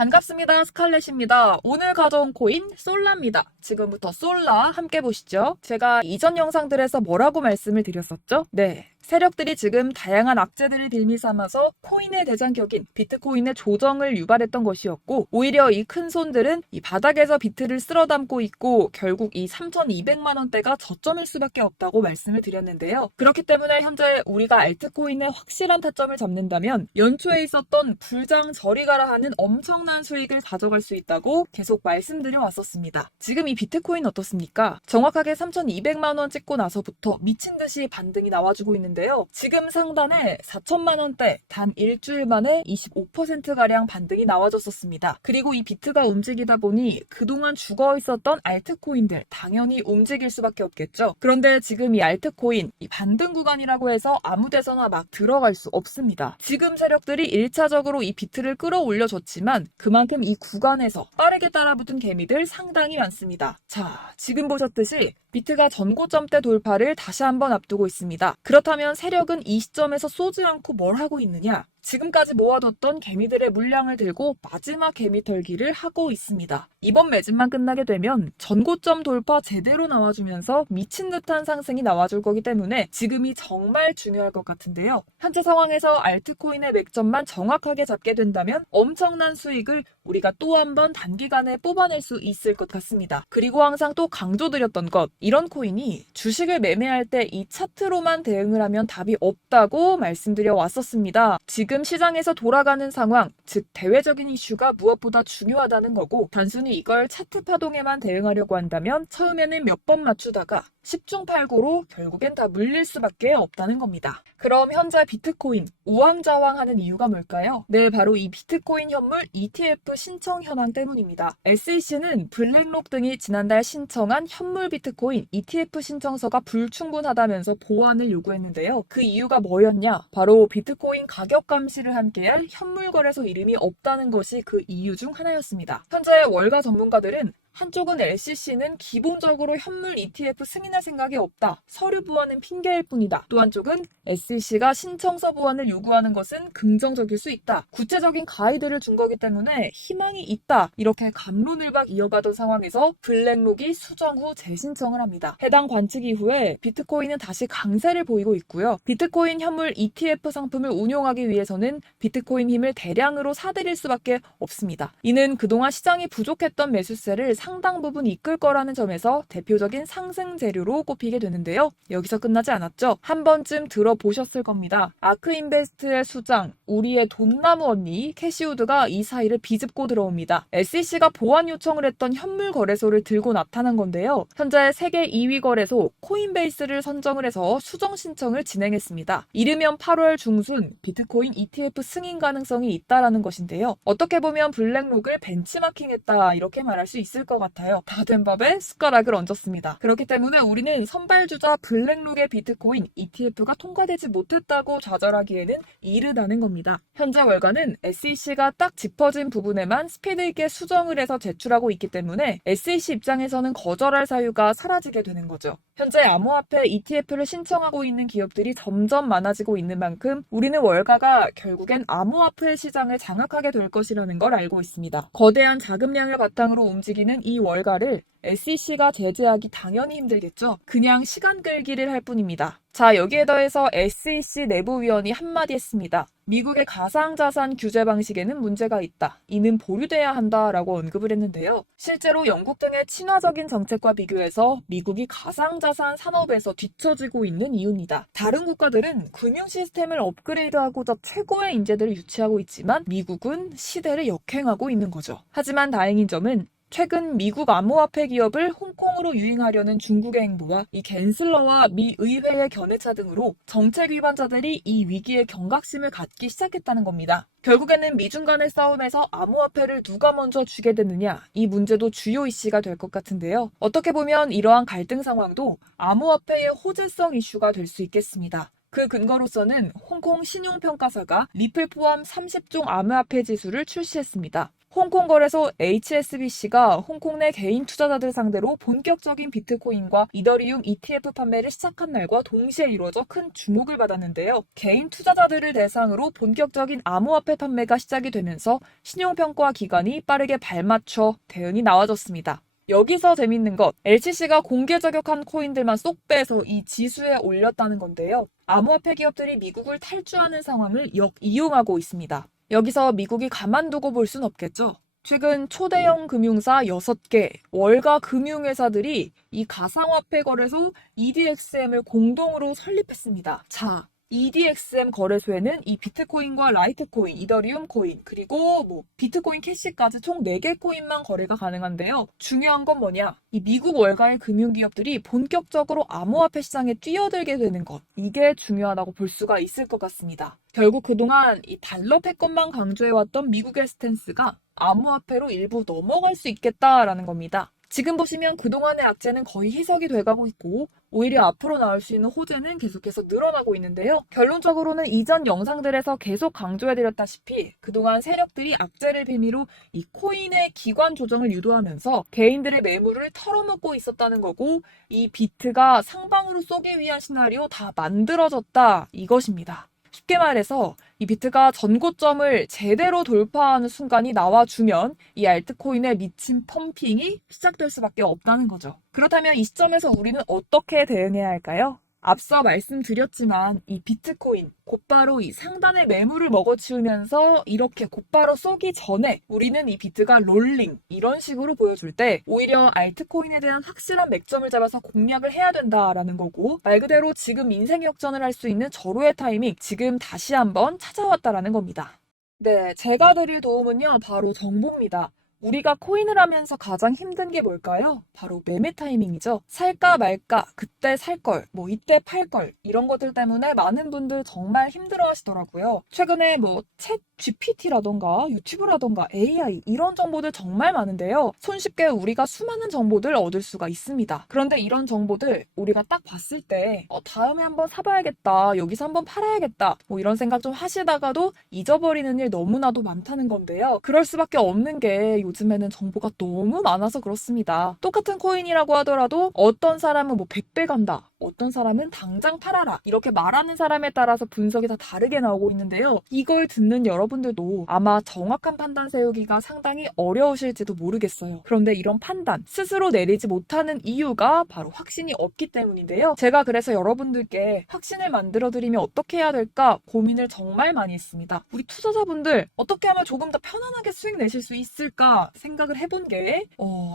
반갑습니다. 스칼렛입니다. 오늘 가져온 코인 솔라입니다. 지금부터 솔라 함께 보시죠. 제가 이전 영상들에서 뭐라고 말씀을 드렸었죠? 네. 세력들이 지금 다양한 악재들을 빌미 삼아서 코인의 대장격인 비트코인의 조정을 유발했던 것이었고, 오히려 이 큰 손들은 이 바닥에서 비트를 쓸어 담고 있고 결국 이 3,200만 원대가 저점일 수밖에 없다고 말씀을 드렸는데요. 그렇기 때문에 현재 우리가 알트코인의 확실한 타점을 잡는다면 연초에 있었던 불장 저리 가라 하는 엄청난 수익을 가져갈 수 있다고 계속 말씀드려 왔었습니다. 지금 이 비트코인 어떻습니까? 정확하게 3,200만 원 찍고 나서부터 미친 듯이 반등이 나와주고 있는데요. 지금 상단에 4천만 원대 단 일주일 만에 25%가량 반등이 나와줬었습니다. 그리고 이 비트가 움직이다 보니 그동안 죽어 있었던 알트코인들 당연히 움직일 수밖에 없겠죠. 그런데 지금 이 알트코인 이 반등 구간이라고 해서 아무 데서나 막 들어갈 수 없습니다. 지금 세력들이 1차적으로 이 비트를 끌어올려줬지만 그만큼 이 구간에서 빠르게 따라붙은 개미들 상당히 많습니다. 자, 지금 보셨듯이 비트가 전고점대 돌파를 다시 한번 앞두고 있습니다. 그렇다면 세력은 이 시점에서 쏘지 않고 뭘 하고 있느냐? 지금까지 모아뒀던 개미들의 물량을 들고 마지막 개미 털기를 하고 있습니다. 이번 매집만 끝나게 되면 전고점 돌파 제대로 나와주면서 미친 듯한 상승이 나와줄 거기 때문에 지금이 정말 중요할 것 같은데요. 현재 상황에서 알트코인의 맥점만 정확하게 잡게 된다면 엄청난 수익을 우리가 또 한 번 단기간에 뽑아낼 수 있을 것 같습니다. 그리고 항상 또 강조드렸던 것, 이런 코인이 주식을 매매할 때 이 차트로만 대응을 하면 답이 없다고 말씀드려 왔었습니다. 지금 시장에서 돌아가는 상황, 즉 대외적인 이슈가 무엇보다 중요하다는 거고, 단순히 이걸 차트 파동에만 대응하려고 한다면 처음에는 몇 번 맞추다가 10중 8구로 결국엔 다 물릴 수밖에 없다는 겁니다. 그럼 현재 비트코인 우왕좌왕하는 이유가 뭘까요? 네, 바로 이 비트코인 현물 ETF 신청 현황 때문입니다. SEC는 블랙록 등이 지난달 신청한 현물 비트코인 ETF 신청서가 불충분하다면서 보완을 요구했는데요. 그 이유가 뭐였냐? 바로 비트코인 가격 감시를 함께할 현물 거래소 이름이 없다는 것이 그 이유 중 하나였습니다. 현재 월가 전문가들은 한쪽은 SEC는 기본적으로 현물 ETF 승인할 생각이 없다. 서류 보완은 핑계일 뿐이다. 또 한쪽은 SEC가 신청서 보완을 요구하는 것은 긍정적일 수 있다. 구체적인 가이드를 준 거기 때문에 희망이 있다. 이렇게 갑론을박 이어가던 상황에서 블랙록이 수정 후 재신청을 합니다. 해당 관측 이후에 비트코인은 다시 강세를 보이고 있고요. 비트코인 현물 ETF 상품을 운용하기 위해서는 비트코인 힘을 대량으로 사들일 수밖에 없습니다. 이는 그동안 시장이 부족했던 매수세를 상당 부분 이끌 거라는 점에서 대표적인 상승 재료로 꼽히게 되는데요. 여기서 끝나지 않았죠. 한 번쯤 들어보셨을 겁니다. 아크인베스트의 수장, 우리의 돈나무 언니 캐시우드가 이 사이를 비집고 들어옵니다. SEC가 보완 요청을 했던 현물 거래소를 들고 나타난 건데요. 현재 세계 2위 거래소 코인베이스를 선정을 해서 수정 신청을 진행했습니다. 이르면 8월 중순 비트코인 ETF 승인 가능성이 있다라는 것인데요. 어떻게 보면 블랙록을 벤치마킹했다 이렇게 말할 수 있을 것 같아요. 다 된 밥에 숟가락을 얹었습니다. 그렇기 때문에 우리는 선발주자 블랙록의 비트코인 ETF가 통과되지 못했다고 좌절하기에는 이르다는 겁니다. 현재 월가는 SEC가 딱 짚어진 부분에만 스피드 있게 수정을 해서 제출하고 있기 때문에 SEC 입장에서는 거절할 사유가 사라지게 되는 거죠. 현재 암호화폐 ETF를 신청하고 있는 기업들이 점점 많아지고 있는 만큼 우리는 월가가 결국엔 암호화폐 시장을 장악하게 될 것이라는 걸 알고 있습니다. 거대한 자금량을 바탕으로 움직이는 이 월가를 SEC가 제재하기 당연히 힘들겠죠. 그냥 시간 끌기를 할 뿐입니다. 자, 여기에 더해서 SEC 내부위원이 한마디 했습니다. 미국의 가상자산 규제 방식에는 문제가 있다. 이는 보류돼야 한다라고 언급을 했는데요. 실제로 영국 등의 친화적인 정책과 비교해서 미국이 가상자산 산업에서 뒤처지고 있는 이유입니다. 다른 국가들은 금융 시스템을 업그레이드하고자 최고의 인재들을 유치하고 있지만 미국은 시대를 역행하고 있는 거죠. 하지만 다행인 점은 최근 미국 암호화폐 기업을 홍콩으로 유인하려는 중국의 행보와 이 갠슬러와 미 의회의 견해차 등으로 정책 위반자들이 이 위기에 경각심을 갖기 시작했다는 겁니다. 결국에는 미중 간의 싸움에서 암호화폐를 누가 먼저 쥐게 되느냐, 이 문제도 주요 이슈가 될 것 같은데요. 어떻게 보면 이러한 갈등 상황도 암호화폐의 호재성 이슈가 될 수 있겠습니다. 그 근거로서는 홍콩 신용평가사가 리플 포함 30종 암호화폐 지수를 출시했습니다. 홍콩 거래소 HSBC가 홍콩 내 개인 투자자들 상대로 본격적인 비트코인과 이더리움 ETF 판매를 시작한 날과 동시에 이루어져 큰 주목을 받았는데요. 개인 투자자들을 대상으로 본격적인 암호화폐 판매가 시작이 되면서 신용평가 기관이 빠르게 발맞춰 대응이 나와줬습니다. 여기서 재밌는 것, LCC가 공개 저격한 코인들만 쏙 빼서 이 지수에 올렸다는 건데요. 암호화폐 기업들이 미국을 탈주하는 상황을 역이용하고 있습니다. 여기서 미국이 가만두고 볼 순 없겠죠. 최근 초대형 금융사 6개, 월가 금융회사들이 이 가상화폐 거래소 EDXM을 공동으로 설립했습니다. 자, EDXM 거래소에는 이 비트코인과 라이트코인, 이더리움 코인, 그리고 비트코인 캐시까지 총 4개 코인만 거래가 가능한데요. 중요한 건 뭐냐? 이 미국 월가의 금융기업들이 본격적으로 암호화폐 시장에 뛰어들게 되는 것. 이게 중요하다고 볼 수가 있을 것 같습니다. 결국 그동안 이 달러 패권만 강조해왔던 미국의 스탠스가 암호화폐로 일부 넘어갈 수 있겠다라는 겁니다. 지금 보시면 그동안의 악재는 거의 희석이 돼가고 있고 오히려 앞으로 나올 수 있는 호재는 계속해서 늘어나고 있는데요. 결론적으로는 이전 영상들에서 계속 강조해드렸다시피 그동안 세력들이 악재를 빌미로 이 코인의 기관 조정을 유도하면서 개인들의 매물을 털어먹고 있었다는 거고 이 비트가 상방으로 쏘기 위한 시나리오 다 만들어졌다 이것입니다. 쉽게 말해서 이 비트가 전고점을 제대로 돌파하는 순간이 나와주면 이 알트코인에 미친 펌핑이 시작될 수밖에 없다는 거죠. 그렇다면 이 시점에서 우리는 어떻게 대응해야 할까요? 앞서 말씀드렸지만 이 비트코인 곧바로 이 상단의 매물을 먹어치우면서 이렇게 곧바로 쏘기 전에 우리는 이 비트가 롤링 이런 식으로 보여줄 때 오히려 알트코인에 대한 확실한 맥점을 잡아서 공략을 해야 된다라는 거고 말 그대로 지금 인생 역전을 할 수 있는 절호의 타이밍 지금 다시 한번 찾아왔다라는 겁니다. 네, 제가 드릴 도움은요 바로 정보입니다. 우리가 코인을 하면서 가장 힘든 게 뭘까요? 바로 매매 타이밍이죠. 살까 말까, 그때 살 걸, 이때 팔 걸, 이런 것들 때문에 많은 분들 정말 힘들어 하시더라고요. 최근에 챗 GPT라던가 유튜브라던가 AI 이런 정보들 정말 많은데요. 손쉽게 우리가 수많은 정보들 얻을 수가 있습니다. 그런데 이런 정보들 우리가 딱 봤을 때 다음에 한번 사봐야겠다, 여기서 한번 팔아야겠다 이런 생각 좀 하시다가도 잊어버리는 일 너무나도 많다는 건데요. 그럴 수밖에 없는 게 요즘에는 정보가 너무 많아서 그렇습니다. 똑같은 코인이라고 하더라도 어떤 사람은 100배 간다, 어떤 사람은 당장 팔아라 이렇게 말하는 사람에 따라서 분석이 다 다르게 나오고 있는데요. 이걸 듣는 여러분들도 아마 정확한 판단 세우기가 상당히 어려우실지도 모르겠어요. 그런데 이런 판단 스스로 내리지 못하는 이유가 바로 확신이 없기 때문인데요. 제가 그래서 여러분들께 확신을 만들어드리면 어떻게 해야 될까 고민을 정말 많이 했습니다. 우리 투자자분들 어떻게 하면 조금 더 편안하게 수익 내실 수 있을까 생각을 해본 게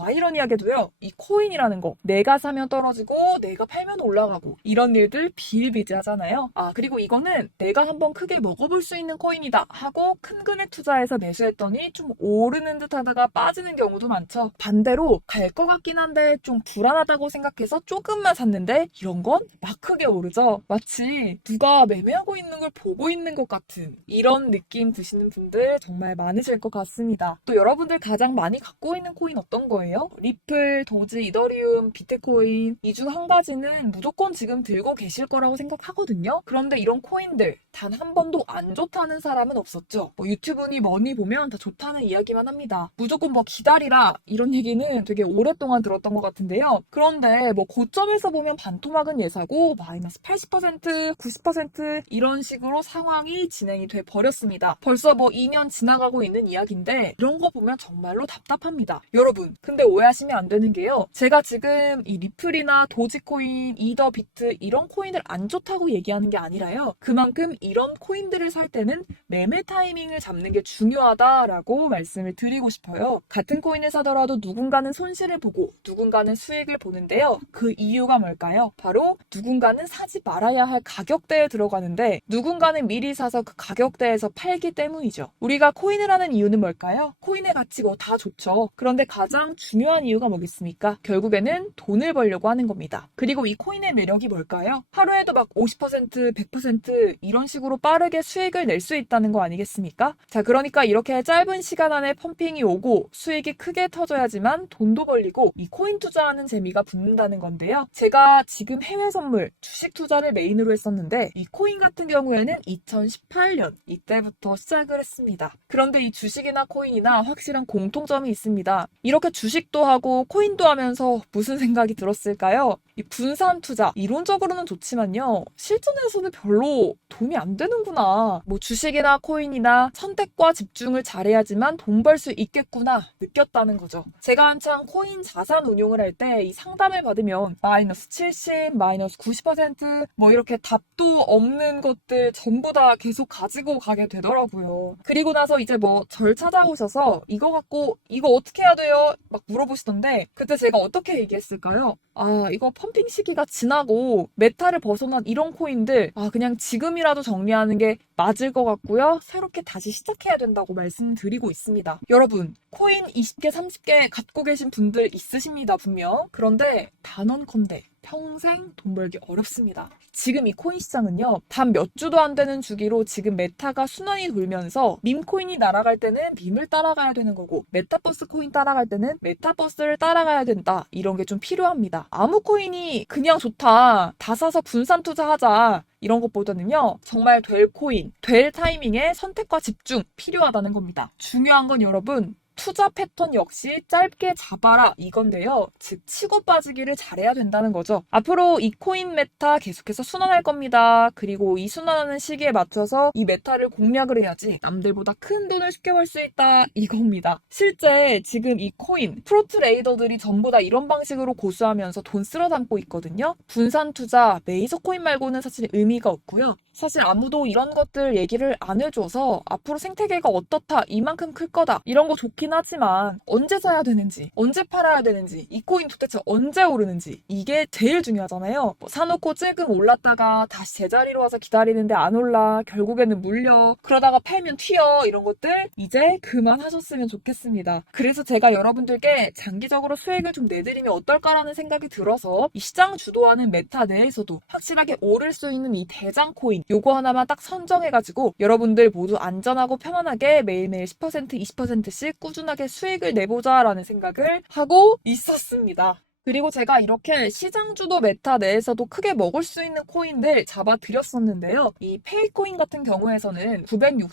아이러니하게도요. 이 코인이라는 거 내가 사면 떨어지고 내가 팔면 올라가고 이런 일들 비일비재하잖아요. 그리고 이거는 내가 한번 크게 먹어볼 수 있는 코인이다 하고 큰 금액 투자해서 매수했더니 좀 오르는 듯 하다가 빠지는 경우도 많죠. 반대로 갈 것 같긴 한데 좀 불안하다고 생각해서 조금만 샀는데 이런 건 막 크게 오르죠. 마치 누가 매매하고 있는 걸 보고 있는 것 같은 이런 느낌 드시는 분들 정말 많으실 것 같습니다. 또 여러분들 가장 많이 갖고 있는 코인 어떤 거예요? 리플, 도지, 이더리움, 비트코인 이 중 한 가지는 무조건 지금 들고 계실 거라고 생각하거든요. 그런데 이런 코인들 단 한 번도 안 좋다는 사람은 없었죠. 유튜브니 뭐니 보면 다 좋다는 이야기만 합니다. 무조건 기다리라 이런 얘기는 되게 오랫동안 들었던 것 같은데요. 그런데 고점에서 보면 반토막은 예사고 마이너스 80%, 90% 이런 식으로 상황이 진행이 돼 버렸습니다. 벌써 2년 지나가고 있는 이야기인데 이런 거 보면 정말로 답답합니다. 여러분, 근데 오해하시면 안 되는 게요. 제가 지금 이 리플이나 도지코인, 이더, 비트 이런 코인들 안 좋다고 얘기하는 게 아니라요. 그만큼 이런 코인들을 살 때는 매매 타이밍을 잡는 게 중요하다라고 말씀을 드리고 싶어요. 같은 코인을 사더라도 누군가는 손실을 보고 누군가는 수익을 보는데요. 그 이유가 뭘까요? 바로 누군가는 사지 말아야 할 가격대에 들어가는데 누군가는 미리 사서 그 가격대에서 팔기 때문이죠. 우리가 코인을 하는 이유는 뭘까요? 코인의 가치 다 좋죠. 그런데 가장 중요한 이유가 뭐겠습니까? 결국에는 돈을 벌려고 하는 겁니다. 그리고 이 코인의 코인의 매력이 뭘까요? 하루에도 막 50%, 100% 이런 식으로 빠르게 수익을 낼 수 있다는 거 아니겠습니까? 자, 그러니까 이렇게 짧은 시간 안에 펌핑이 오고 수익이 크게 터져야지만 돈도 벌리고 이 코인 투자하는 재미가 붙는다는 건데요. 제가 지금 해외 선물, 주식 투자를 메인으로 했었는데 이 코인 같은 경우에는 2018년 이때부터 시작을 했습니다. 그런데 이 주식이나 코인이나 확실한 공통점이 있습니다. 이렇게 주식도 하고 코인도 하면서 무슨 생각이 들었을까요? 이 분산 투자, 이론적으로는 좋지만요. 실전에서는 별로 도움이 안 되는구나. 뭐 주식이나 코인이나 선택과 집중을 잘해야지만 돈 벌 수 있겠구나 느꼈다는 거죠. 제가 한창 코인 자산 운용을 할 때 이 상담을 받으면 마이너스 70, 마이너스 90%뭐 이렇게 답도 없는 것들 전부 다 계속 가지고 가게 되더라고요. 그리고 나서 이제 뭐 절 찾아오셔서 이거 갖고 이거 어떻게 해야 돼요? 막 물어보시던데 그때 제가 어떻게 얘기했을까요? 아, 이거 펌핑 시기가 지나고 메타를 벗어난 이런 코인들 그냥 지금이라도 정리하는 게 맞을 것 같고요. 새롭게 다시 시작해야 된다고 말씀드리고 있습니다. 여러분, 코인 20개, 30개 갖고 계신 분들 있으십니다, 분명. 그런데 단언컨대 평생 돈 벌기 어렵습니다. 지금 이 코인 시장은요, 단 몇 주도 안 되는 주기로 지금 메타가 순환이 돌면서 밈코인이 날아갈 때는 밈을 따라가야 되는 거고 메타버스 코인 따라갈 때는 메타버스를 따라가야 된다. 이런 게 좀 필요합니다. 아무 코인이 그냥 좋다. 다 사서 분산 투자하자. 이런 것보다는요, 정말 될 코인, 될 타이밍에 선택과 집중 필요하다는 겁니다. 중요한 건 여러분, 투자 패턴 역시 짧게 잡아라 이건데요. 즉 치고 빠지기를 잘해야 된다는 거죠. 앞으로 이 코인 메타 계속해서 순환할 겁니다. 그리고 이 순환하는 시기에 맞춰서 이 메타를 공략을 해야지 남들보다 큰 돈을 쉽게 벌 수 있다 이겁니다. 실제 지금 이 코인 프로트레이더들이 전부 다 이런 방식으로 고수하면서 돈 쓸어 담고 있거든요. 분산 투자, 메이저 코인 말고는 사실 의미가 없고요. 사실 아무도 이런 것들 얘기를 안 해줘서 앞으로 생태계가 어떻다, 이만큼 클 거다 이런 거 좋긴 하지만 언제 사야 되는지, 언제 팔아야 되는지, 이 코인 도대체 언제 오르는지 이게 제일 중요하잖아요. 뭐 사놓고 찔끔 올랐다가 다시 제자리로 와서 기다리는데 안 올라, 결국에는 물려, 그러다가 팔면 튀어 이런 것들 이제 그만하셨으면 좋겠습니다. 그래서 제가 여러분들께 장기적으로 수익을 좀 내드리면 어떨까라는 생각이 들어서 이 시장 주도하는 메타 내에서도 확실하게 오를 수 있는 이 대장 코인 요거 하나만 딱 선정해가지고 여러분들 모두 안전하고 편안하게 매일매일 10%, 20%씩 꾸준하게 수익을 내보자라는 생각을 하고 있었습니다. 그리고 제가 이렇게 시장 주도 메타 내에서도 크게 먹을 수 있는 코인들 잡아드렸었는데요. 이 페이코인 같은 경우에서는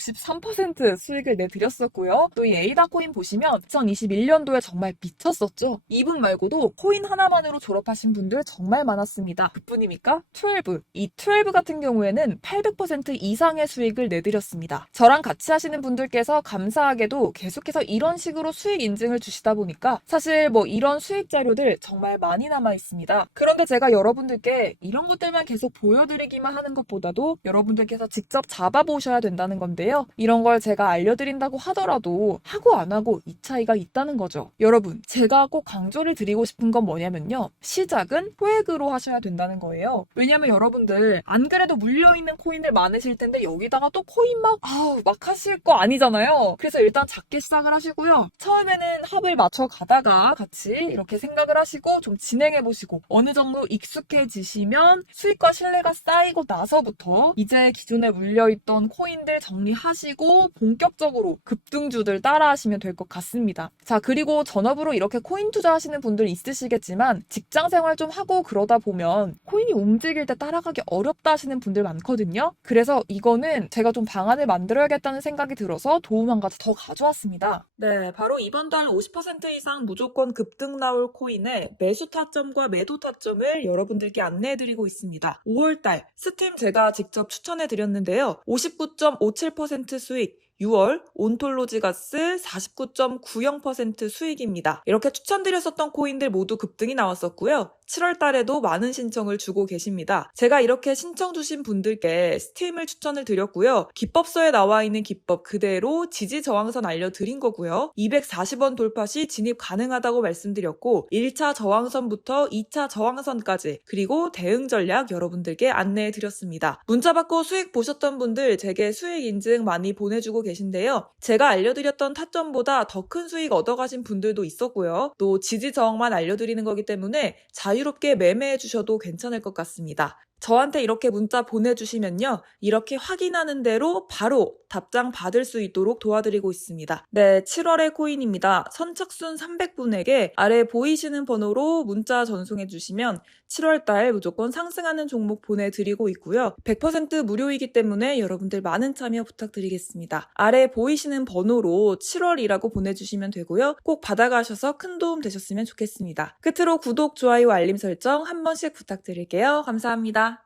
963% 수익을 내드렸었고요. 또 이 에이다 코인 보시면 2021년도에 정말 미쳤었죠. 이분 말고도 코인 하나만으로 졸업하신 분들 정말 많았습니다. 그뿐입니까? 12. 이 12 같은 경우에는 800% 이상의 수익을 내드렸습니다. 저랑 같이 하시는 분들께서 감사하게도 계속해서 이런 식으로 수익 인증을 주시다 보니까 사실 뭐 이런 수익 자료들 정말 많이 남아 있습니다. 그런데 제가 여러분들께 이런 것들만 계속 보여드리기만 하는 것보다도 여러분들께서 직접 잡아보셔야 된다는 건데요. 이런 걸 제가 알려드린다고 하더라도 하고 안 하고 이 차이가 있다는 거죠. 여러분, 제가 꼭 강조를 드리고 싶은 건 뭐냐면요. 시작은 소액으로 하셔야 된다는 거예요. 왜냐면 여러분들 안 그래도 물려있는 코인들 많으실 텐데 여기다가 또 코인 막 하실 거 아니잖아요. 그래서 일단 작게 시작을 하시고요. 처음에는 합을 맞춰 가다가 같이 이렇게 생각을 하시고 좀 진행해보시고 어느 정도 익숙해지시면 수익과 신뢰가 쌓이고 나서부터 이제 기존에 물려있던 코인들 정리하시고 본격적으로 급등주들 따라하시면 될 것 같습니다. 자, 그리고 전업으로 이렇게 코인 투자하시는 분들 있으시겠지만 직장 생활 좀 하고 그러다 보면 코인이 움직일 때 따라가기 어렵다 하시는 분들 많거든요. 그래서 이거는 제가 좀 방안을 만들어야겠다는 생각이 들어서 도움 한 가지 더 가져왔습니다. 네, 바로 이번 달 50% 이상 무조건 급등 나올 코인의 매수 타점과 매도 타점을 여러분들께 안내해드리고 있습니다. 5월달 스팀 제가 직접 추천해드렸는데요. 59.57% 수익, 6월 온톨로지가스 49.90% 수익입니다. 이렇게 추천드렸었던 코인들 모두 급등이 나왔었고요. 7월 달에도 많은 신청을 주고 계십니다. 제가 이렇게 신청 주신 분들께 스팀을 추천을 드렸고요. 기법서에 나와 있는 기법 그대로 지지 저항선 알려드린 거고요. 240원 돌파 시 진입 가능하다고 말씀드렸고 1차 저항선부터 2차 저항선까지 그리고 대응 전략 여러분들께 안내해 드렸습니다. 문자 받고 수익 보셨던 분들 제게 수익 인증 많이 보내주고 계신데요. 제가 알려드렸던 타점보다 더 큰 수익 얻어가신 분들도 있었고요. 또 지지 저항만 알려드리는 거기 때문에 자유 자유롭게 매매해 주셔도 괜찮을 것 같습니다. 저한테 이렇게 문자 보내주시면요. 이렇게 확인하는 대로 바로 답장 받을 수 있도록 도와드리고 있습니다. 네, 7월의 코인입니다. 선착순 300분에게 아래 보이시는 번호로 문자 전송해 주시면 7월달 무조건 상승하는 종목 보내드리고 있고요. 100% 무료이기 때문에 여러분들 많은 참여 부탁드리겠습니다. 아래 보이시는 번호로 7월이라고 보내주시면 되고요. 꼭 받아가셔서 큰 도움 되셨으면 좋겠습니다. 끝으로 구독, 좋아요, 알림 설정 한 번씩 부탁드릴게요. 감사합니다.